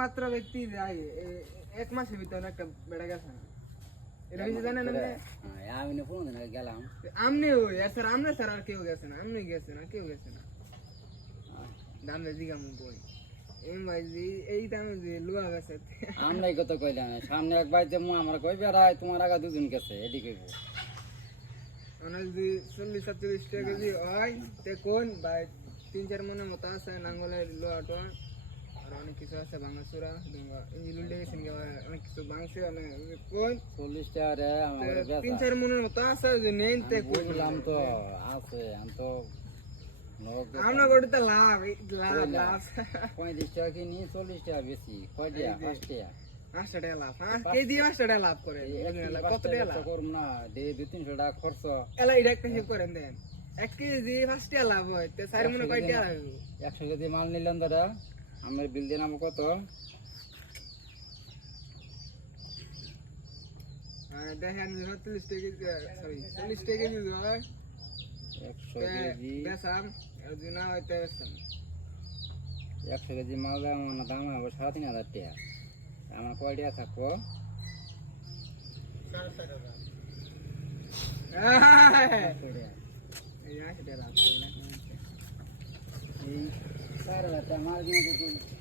মাত্র ব্যক্তি যায় এক মাসের ভিতরে একটা বেড়া গেছে। না এটা বেশি জানেন আপনি হ্যাঁ, আমি না পনেরো দিন আগে গেলাম। আমনি ওই স্যার আমনে স্যার আর কেউ গেছে না আমনি গেছে না কেউ গেছে না। দামে দিঘা মুখ বই। এই ভাই এই দামে যে লুয়া গেছে। আমরাই কত কইলাম সামনে এক বাড়িতে মু আমার কই বেড়ায় তোমার আগা দুজন গেছে এটি কইব। অনেক যদি চল্লিশ সাতচল্লিশ টাকা কেজি হয় তে কোন ভাই? তিন চার মনের মতো আছে নাঙ্গলের লোয়া টোয়া আর অনেক কিছু আছে ভাঙাচুরা ইঞ্জিন গেছেন অনেক কিছু ভাঙছে অনেক কোন চল্লিশ টাকা রে তিন চার মনের মতো আছে যে নেন বুঝলাম তো আছে আমি তো আমরা করতে লাভ লাভ লাভ? লাভ। পঁয়ত্রিশ টাকা কিনি চল্লিশ টাকা বেশি। কয় টাকা? পাঁচ টাকা। পাঁচটা টাকা লাভ হ্যাঁ? কেজি টাকা। লাভ করে? কত টাকা লাভ? না দুই তিনশো টাকা খরচ। এলা এটা একটা হিসাব করেন দেন। এক কেজি পাঁচ টাকা লাভ হয় চারি মনে কয় টাকা একশো কেজি মাল নিলাম দাদা। আমার বিল দিলাম কত আর দেখেন চল্লিশ টাকা সরি চল্লিশ টাকা কেজি হয় একশো তে কেজি বেসাম আর যদি না হয় তে বেসাম একশো কেজি মাল দাম আমার দাম হবে সাড়ে তিন হাজার টাকা আমার কয় টাকা থাকব পাঁচশো টাকা। এই আশি টাকা লাভ